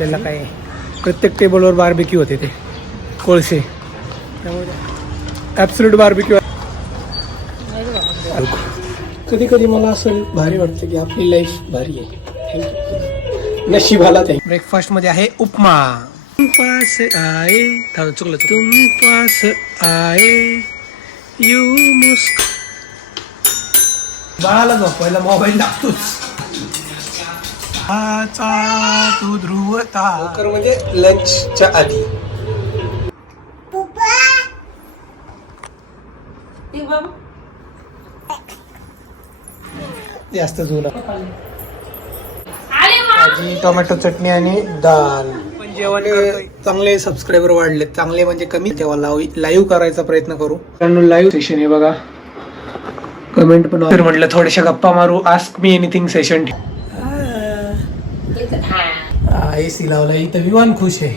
आपल्याला काय प्रत्येक टेबलवर बार्बिक्यू होते ते कोळसे, त्यामुळे ॲब्सोल्यूट बार्बिक्यू. कधी कधी मला असं भारी वाटतं की आपली लाईफ भारी आहे, नशिबाला ते. ब्रेकफास्ट मध्ये आहे उपमा. तुम पास आए, चुकलं, तुम पास आए यू मुस्क. बाळाला झोपायला मोबाईल लागतोच. तू ध्रुवता म्हणजे लंचच्या आधी. जास्त जुना भाजी, टोमॅटो चटणी आणि डाल. पण जेवण चांगले सबस्क्रायबर वाढले, चांगले म्हणजे कमी, तेव्हा लाईव्ह करायचा प्रयत्न करू. लाईव्ह सेशन आहे बघा, कमेंट पण म्हटलं थोड्याशा गप्पा मारू. Ask me anything session. AC लावला इथं, विवान खुश आहे.